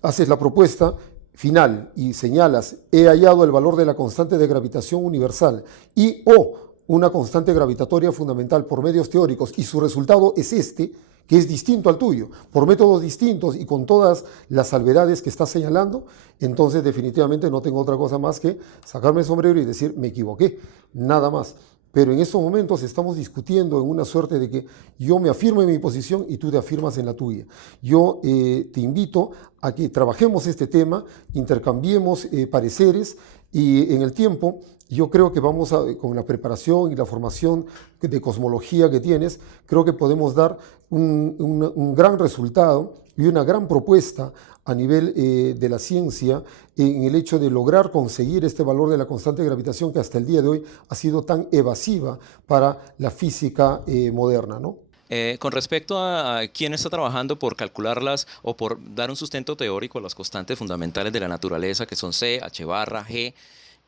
haces la propuesta final y señalas, he hallado el valor de la constante de gravitación universal y o una constante gravitatoria fundamental por medios teóricos y su resultado es este, que es distinto al tuyo, por métodos distintos y con todas las salvedades que estás señalando, entonces definitivamente no tengo otra cosa más que sacarme el sombrero y decir, me equivoqué, nada más. Pero en estos momentos estamos discutiendo en una suerte de que yo me afirmo en mi posición y tú te afirmas en la tuya. Yo te invito a que trabajemos este tema, intercambiemos pareceres y en el tiempo yo creo que vamos con la preparación y la formación de cosmología que tienes, creo que podemos dar un gran resultado y una gran propuesta a nivel de la ciencia en el hecho de lograr conseguir este valor de la constante de gravitación que hasta el día de hoy ha sido tan evasiva para la física moderna, ¿no? Con respecto a quién está trabajando por calcularlas o por dar un sustento teórico a las constantes fundamentales de la naturaleza, que son C, H barra, G,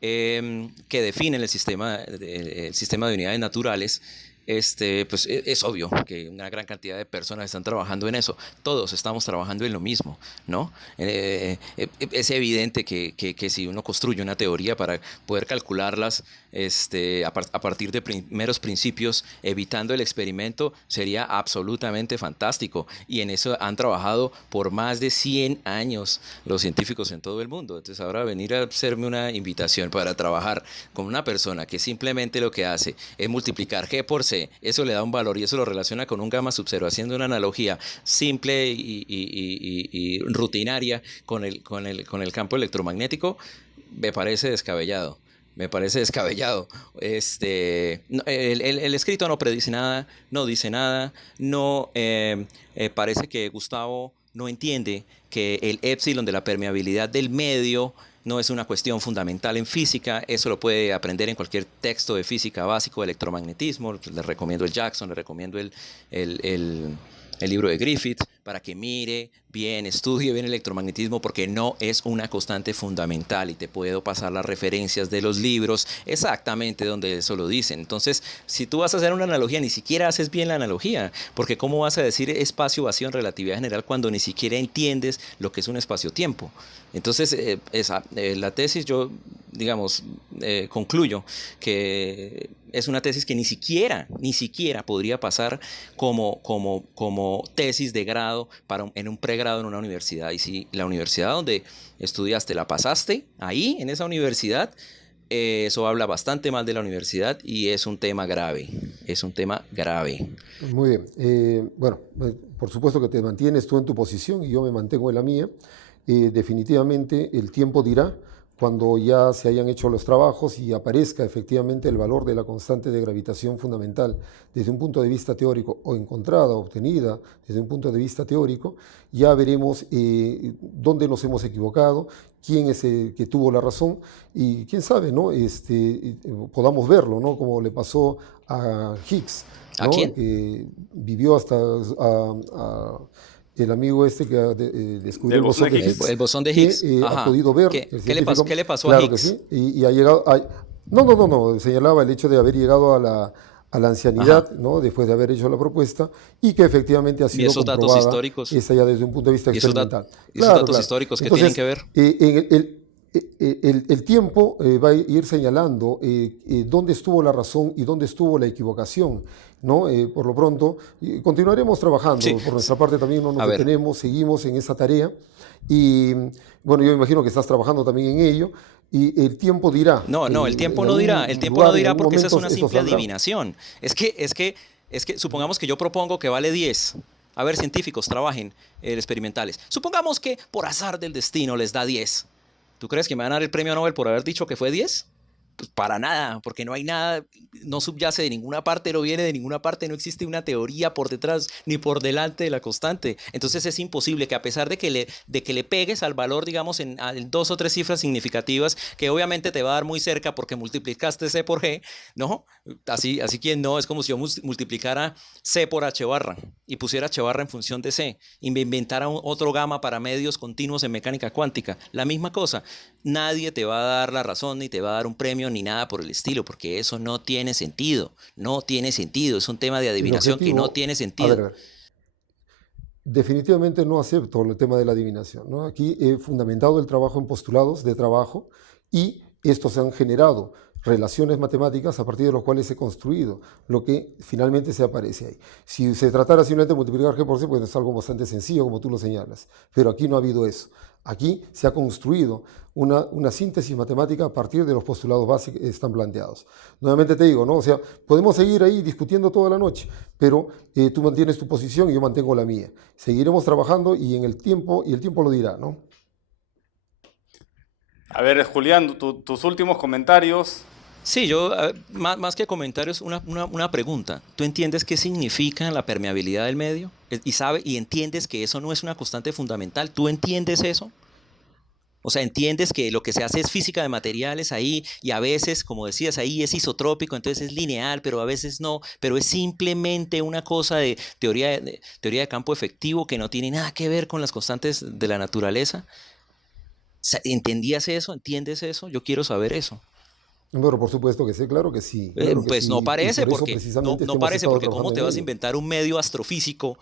que definen el sistema de unidades naturales, pues es obvio que una gran cantidad de personas están trabajando en eso. Todos estamos trabajando en lo mismo, ¿no? Es evidente que si uno construye una teoría para poder calcularlas a partir de primeros principios, evitando el experimento, sería absolutamente fantástico. Y en eso han trabajado por más de 100 años los científicos en todo el mundo. Entonces ahora venir a hacerme una invitación para trabajar con una persona que simplemente lo que hace es multiplicar G por C, eso le da un valor y eso lo relaciona con un gamma sub 0, haciendo una analogía simple y rutinaria con el campo electromagnético, me parece descabellado. Me parece descabellado. El escrito no predice nada, no dice nada, no parece que Gustavo no entiende que el épsilon de la permeabilidad del medio no es una cuestión fundamental en física. Eso lo puede aprender en cualquier texto de física básico de electromagnetismo. Le recomiendo el Jackson, le recomiendo el libro de Griffith, para que mire bien, estudie bien el electromagnetismo, porque no es una constante fundamental y te puedo pasar las referencias de los libros exactamente donde eso lo dicen. Entonces, si tú vas a hacer una analogía, ni siquiera haces bien la analogía, porque ¿cómo vas a decir espacio vacío en relatividad general cuando ni siquiera entiendes lo que es un espacio-tiempo? Entonces, la tesis, yo, digamos, concluyo que es una tesis que ni siquiera podría pasar como tesis de grado en un pregrado en una universidad. Y si la universidad donde estudiaste la pasaste, ahí, en esa universidad, eso habla bastante mal de la universidad y es un tema grave. Es un tema grave. Muy bien. Bueno, por supuesto que te mantienes tú en tu posición y yo me mantengo en la mía. Definitivamente el tiempo dirá, cuando ya se hayan hecho los trabajos y aparezca efectivamente el valor de la constante de gravitación fundamental desde un punto de vista teórico o encontrada, obtenida desde un punto de vista teórico, ya veremos dónde nos hemos equivocado, quién es el que tuvo la razón y quién sabe, ¿no? Podamos verlo, ¿no? Como le pasó a Higgs, ¿no? ¿A quién? Que vivió hasta el amigo que descubrió el bosón de Higgs. El bosón de Higgs. Ha podido ver. ¿Qué le pasó claro a Higgs? Que sí, y ha llegado no, señalaba el hecho de haber llegado a la ancianidad, ¿no? Después de haber hecho la propuesta y que efectivamente ha sido esos comprobada. Datos históricos. Esa ya desde un punto de vista experimental. ¿Y esos datos históricos qué tienen que ver? El tiempo va a ir señalando dónde estuvo la razón y dónde estuvo la equivocación, ¿no? Por lo pronto, continuaremos trabajando. Sí. Por nuestra parte también no nos detenemos, seguimos en esa tarea. Y bueno, yo me imagino que estás trabajando también en ello. Y el tiempo dirá. No, el tiempo no dirá. El tiempo no dirá porque esa es una simple adivinación. Es que supongamos que yo propongo que vale 10. A ver, científicos, trabajen experimentales. Supongamos que por azar del destino les da 10. ¿Tú crees que me van a dar el premio Nobel por haber dicho que fue 10? Pues para nada, porque no hay nada, no subyace de ninguna parte, no viene de ninguna parte, no existe una teoría por detrás ni por delante de la constante. Entonces es imposible que a pesar de que le pegues al valor, digamos, en 2 o 3 cifras significativas, que obviamente te va a dar muy cerca porque multiplicaste C por G, ¿no? Así quien no, es como si yo multiplicara C por H barra y pusiera H barra en función de C y me inventara otro gamma para medios continuos en mecánica cuántica. La misma cosa, nadie te va a dar la razón ni te va a dar un premio ni nada por el estilo, porque eso no tiene sentido, no tiene sentido, es un tema de adivinación que no tiene sentido. A ver, definitivamente no acepto el tema de la adivinación, ¿no? Aquí he fundamentado el trabajo en postulados de trabajo y estos han generado relaciones matemáticas a partir de los cuales he construido lo que finalmente se aparece ahí. Si se tratara simplemente de multiplicar G por C, pues es algo bastante sencillo, como tú lo señalas, pero aquí no ha habido eso. Aquí se ha construido una síntesis matemática a partir de los postulados básicos que están planteados. Nuevamente te digo, ¿no? O sea, podemos seguir ahí discutiendo toda la noche, pero tú mantienes tu posición y yo mantengo la mía. Seguiremos trabajando y el tiempo lo dirá, ¿no? A ver, Julián, tus últimos comentarios. Sí, más que comentarios, una pregunta. ¿Tú entiendes qué significa la permeabilidad del medio? ¿Y entiendes que eso no es una constante fundamental? ¿Tú entiendes eso? O sea, entiendes que lo que se hace es física de materiales ahí y a veces, como decías, ahí es isotrópico, entonces es lineal, pero a veces no, pero es simplemente una cosa de teoría de campo efectivo que no tiene nada que ver con las constantes de la naturaleza. O sea, ¿entendías eso? ¿Entiendes eso? Yo quiero saber eso. Bueno, por supuesto que sí, claro que sí. Claro que pues sí. no parece, porque no parece, porque ¿cómo te vas a ello? inventar un medio astrofísico?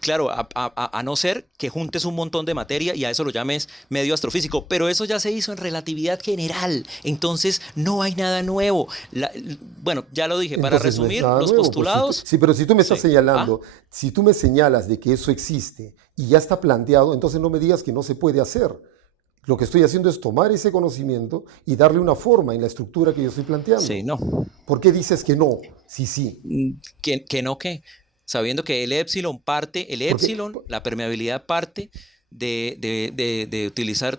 Claro, a no ser que juntes un montón de materia y a eso lo llames medio astrofísico, pero eso ya se hizo en relatividad general, entonces no hay nada nuevo. Bueno, ya lo dije, para Entonces, no es resumir, nada los nuevo, postulados... sí, pero si tú me estás Sí. señalando, si tú me señalas de que eso existe y ya está planteado, entonces no me digas que no se puede hacer. Lo que estoy haciendo es tomar ese conocimiento y darle una forma en la estructura que yo estoy planteando. Sí, no. ¿Por qué dices que no? Sí, sí. Que no, que sabiendo que el épsilon parte, la permeabilidad parte de utilizar,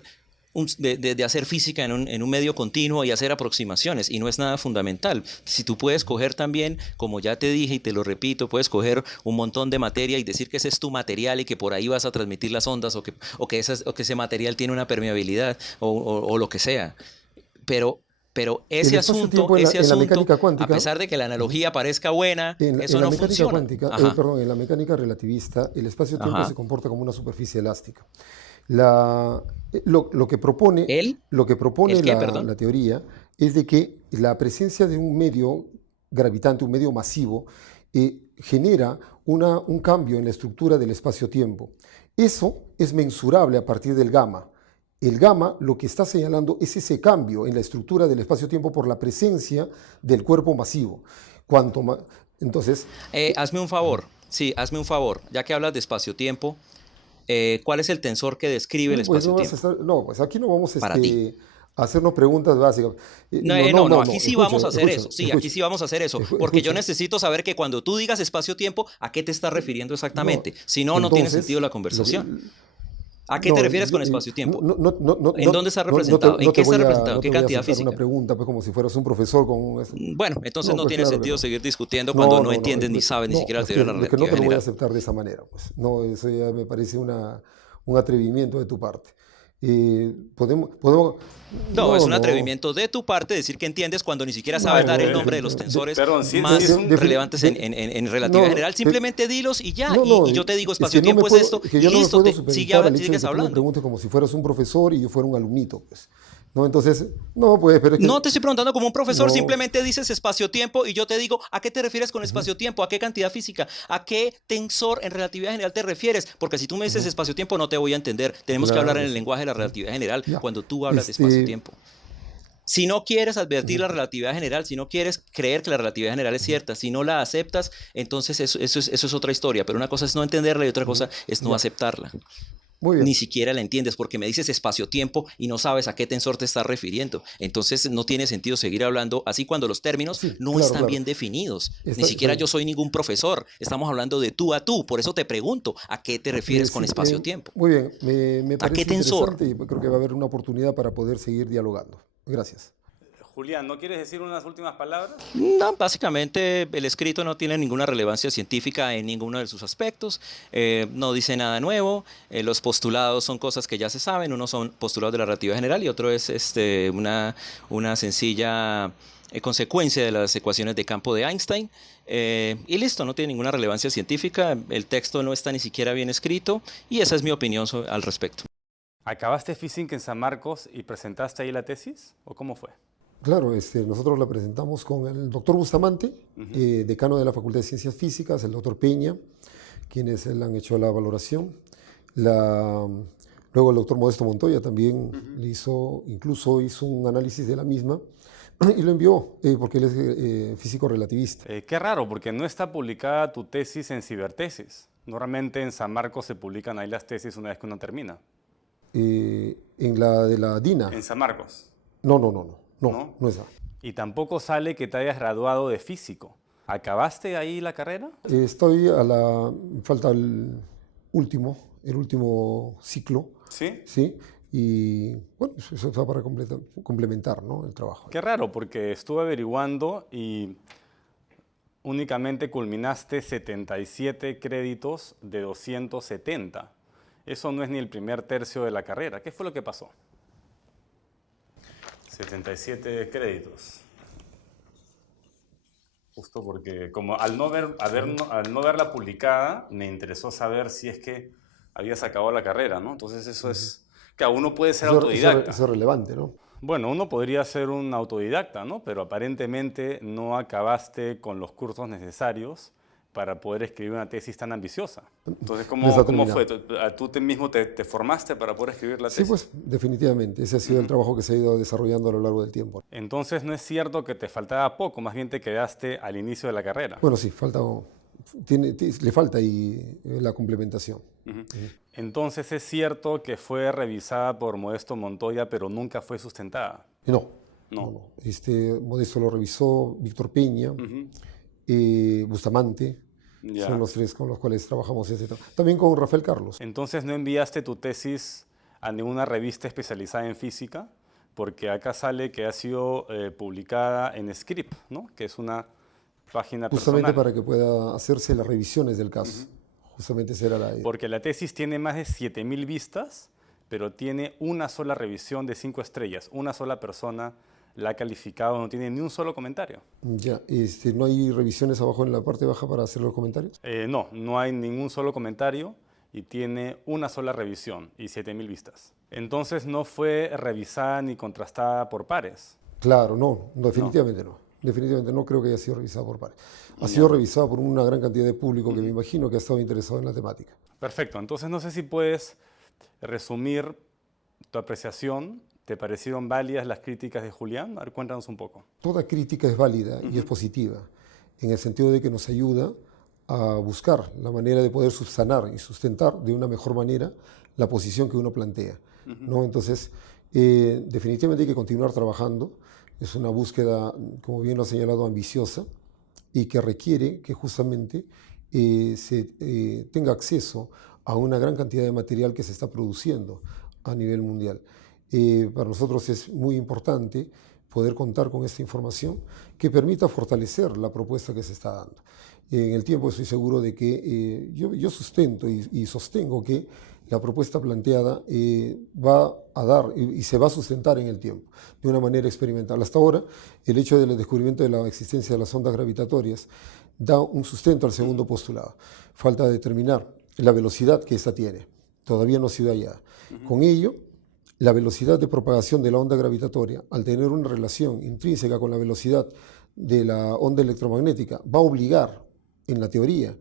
de hacer física en un medio continuo y hacer aproximaciones, y no es nada fundamental. Si tú puedes coger también, como ya te dije y te lo repito, puedes coger un montón de materia y decir que ese es tu material y que por ahí vas a transmitir las ondas o que ese material tiene una permeabilidad o lo que sea. Pero ese asunto, mecánica cuántica, a pesar de que la analogía parezca buena, eso no funciona. En la mecánica relativista, el espacio-tiempo se comporta como una superficie elástica. Lo que propone la teoría es de que la presencia de un medio gravitante, un medio masivo, genera un cambio en la estructura del espacio-tiempo. Eso es mensurable a partir del gamma. El gamma lo que está señalando es ese cambio en la estructura del espacio-tiempo por la presencia del cuerpo masivo. Entonces... hazme un favor, ya que hablas de espacio-tiempo, ¿cuál es el tensor que describe el espacio-tiempo? Pues aquí no vamos a hacernos preguntas básicas. Aquí sí vamos a hacer eso. Sí, aquí sí vamos a hacer eso. Porque yo necesito saber que cuando tú digas espacio-tiempo, ¿a qué te estás refiriendo exactamente? Si no, no tiene sentido la conversación. ¿A qué te refieres con espacio-tiempo? ¿En dónde está representado? ¿En qué está representado? ¿Qué cantidad física? Una pregunta, pues como si fueras un profesor con... Bueno, entonces no tiene sentido seguir discutiendo cuando no entiendes ni sabes ni siquiera la teoría de la relatividad general. No te lo voy a general. aceptar de esa manera. Pues. No, eso ya me parece un atrevimiento de tu parte. No, es un atrevimiento de tu parte decir que entiendes cuando ni siquiera sabes dar el nombre de los tensores más relevantes en relatividad general. Simplemente dilos y ya. Y yo te digo espacio-tiempo es esto. Y listo, sigues hablando. Me preguntes como si fueras un profesor y yo fuera un alumnito. Pues. ¿No? Entonces, no, pues... Pero es que... No te estoy preguntando como un profesor, simplemente dices espacio-tiempo y yo te digo, ¿a qué te refieres con espacio-tiempo? ¿A qué cantidad física? ¿A qué tensor en relatividad general te refieres? Porque si tú me dices espacio-tiempo no te voy a entender. Tenemos que hablar en el lenguaje de la relatividad general cuando tú hablas de espacio-tiempo. Si no quieres advertir la relatividad general, si no quieres creer que la relatividad general es cierta, si no la aceptas, entonces eso es otra historia. Pero una cosa es no entenderla y otra cosa es no aceptarla. Ni siquiera la entiendes porque me dices espacio-tiempo y no sabes a qué tensor te estás refiriendo. Entonces no tiene sentido seguir hablando así cuando los términos están bien definidos. Ni siquiera yo soy ningún profesor. Estamos hablando de tú a tú. Por eso te pregunto, ¿a qué te refieres con espacio-tiempo? Muy bien, me parece ¿A qué tensor? interesante y creo que va a haber una oportunidad para poder seguir dialogando. Gracias. Julián, ¿no quieres decir unas últimas palabras? No, básicamente el escrito no tiene ninguna relevancia científica en ninguno de sus aspectos, no dice nada nuevo, los postulados son cosas que ya se saben, uno son postulados de la relatividad general y otro es una sencilla consecuencia de las ecuaciones de campo de Einstein. Y listo, no tiene ninguna relevancia científica, el texto no está ni siquiera bien escrito y esa es mi opinión al respecto. ¿Acabaste física en San Marcos y presentaste ahí la tesis? ¿O cómo fue? Claro, nosotros la presentamos con el doctor Bustamante, decano de la Facultad de Ciencias Físicas, el doctor Peña, quienes le han hecho la valoración. Luego el doctor Modesto Montoya también incluso hizo un análisis de la misma y lo envió, porque él es físico relativista. Qué raro, porque no está publicada tu tesis en Cibertesis. Normalmente en San Marcos se publican ahí las tesis una vez que uno termina. En la de la DINA. ¿En San Marcos? No es. Y tampoco sale que te hayas graduado de físico. ¿Acabaste ahí la carrera? Falta el último ciclo. ¿Sí? Sí. Y bueno, eso está para complementar, ¿no?, el trabajo. Qué raro, porque estuve averiguando y únicamente culminaste 77 créditos de 270. Eso no es ni el primer tercio de la carrera. ¿Qué fue lo que pasó? 77 créditos. Justo porque como al no verla publicada, me interesó saber si es que habías acabado la carrera, ¿no? Entonces eso es... Que uno puede ser autodidacta. Eso es relevante, ¿no? Bueno, uno podría ser un autodidacta, ¿no? Pero aparentemente no acabaste con los cursos necesarios para poder escribir una tesis tan ambiciosa. Entonces, ¿cómo fue? ¿Tú mismo te formaste para poder escribir la tesis? Sí, pues definitivamente. Ese ha sido el trabajo que se ha ido desarrollando a lo largo del tiempo. Entonces, no es cierto que te faltaba poco, más bien te quedaste al inicio de la carrera. Bueno, sí, le falta ahí la complementación. Entonces, ¿es cierto que fue revisada por Modesto Montoya, pero nunca fue sustentada? No. Modesto lo revisó, Víctor Peña, Bustamante. Ya. Son los tres con los cuales trabajamos también con Rafael Carlos. Entonces, ¿no enviaste tu tesis a ninguna revista especializada en física? Porque acá sale que ha sido publicada en Script, ¿no? Que es una página justamente personal. Para que pueda hacerse las revisiones del caso. Justamente será la idea. Porque la tesis tiene más de 7.000 vistas, pero tiene una sola revisión de 5 estrellas. Una sola persona la ha calificado, no tiene ni un solo comentario. Ya, ¿no hay revisiones abajo en la parte baja para hacer los comentarios? No hay ningún solo comentario y tiene una sola revisión y 7.000 vistas. Entonces no fue revisada ni contrastada por pares. Claro, no, definitivamente no. Definitivamente no creo que haya sido revisada por pares. Ha sido revisada por una gran cantidad de público que me imagino que ha estado interesado en la temática. Perfecto, entonces no sé si puedes resumir tu apreciación. ¿Te parecieron válidas las críticas de Julián? A ver, cuéntanos un poco. Toda crítica es válida y es positiva, en el sentido de que nos ayuda a buscar la manera de poder subsanar y sustentar de una mejor manera la posición que uno plantea, ¿no? Entonces, definitivamente hay que continuar trabajando. Es una búsqueda, como bien lo ha señalado, ambiciosa y que requiere que justamente se tenga acceso a una gran cantidad de material que se está produciendo a nivel mundial. Para nosotros es muy importante poder contar con esta información que permita fortalecer la propuesta que se está dando. En el tiempo estoy seguro de que yo sustento y sostengo que la propuesta planteada va a dar y se va a sustentar en el tiempo de una manera experimental. Hasta ahora, el hecho del descubrimiento de la existencia de las ondas gravitatorias da un sustento al segundo postulado. Falta determinar la velocidad que esta tiene. Todavía no ha sido hallada. Con ello, la velocidad de propagación de la onda gravitatoria, al tener una relación intrínseca con la velocidad de la onda electromagnética, va a obligar en la teoría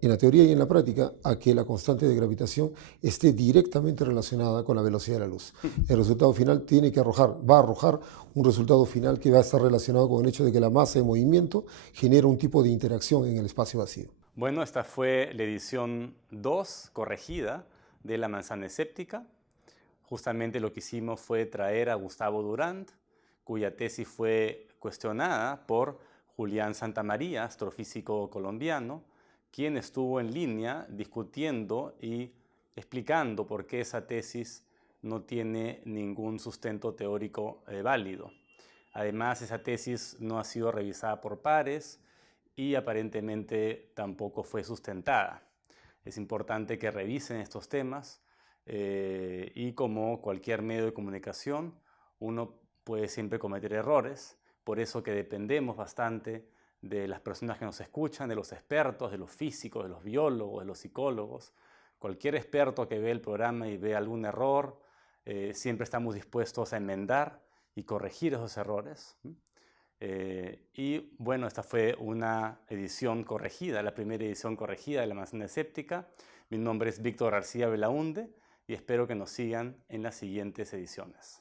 y en la práctica a que la constante de gravitación esté directamente relacionada con la velocidad de la luz. El resultado final va a arrojar un resultado final que va a estar relacionado con el hecho de que la masa de movimiento genera un tipo de interacción en el espacio vacío. Bueno, esta fue la edición 2 corregida de La Manzana Escéptica. Justamente lo que hicimos fue traer a Gustavo Durand, cuya tesis fue cuestionada por Julián Santamaría, astrofísico colombiano, quien estuvo en línea discutiendo y explicando por qué esa tesis no tiene ningún sustento teórico válido. Además, esa tesis no ha sido revisada por pares y aparentemente tampoco fue sustentada. Es importante que revisen estos temas y como cualquier medio de comunicación, uno puede siempre cometer errores, por eso que dependemos bastante de las personas que nos escuchan, de los expertos, de los físicos, de los biólogos, de los psicólogos. Cualquier experto que ve el programa y ve algún error, siempre estamos dispuestos a enmendar y corregir esos errores. Y bueno, esta fue una edición corregida, la primera edición corregida de La Manzana Escéptica. Mi nombre es Víctor García Belaunde y espero que nos sigan en las siguientes ediciones.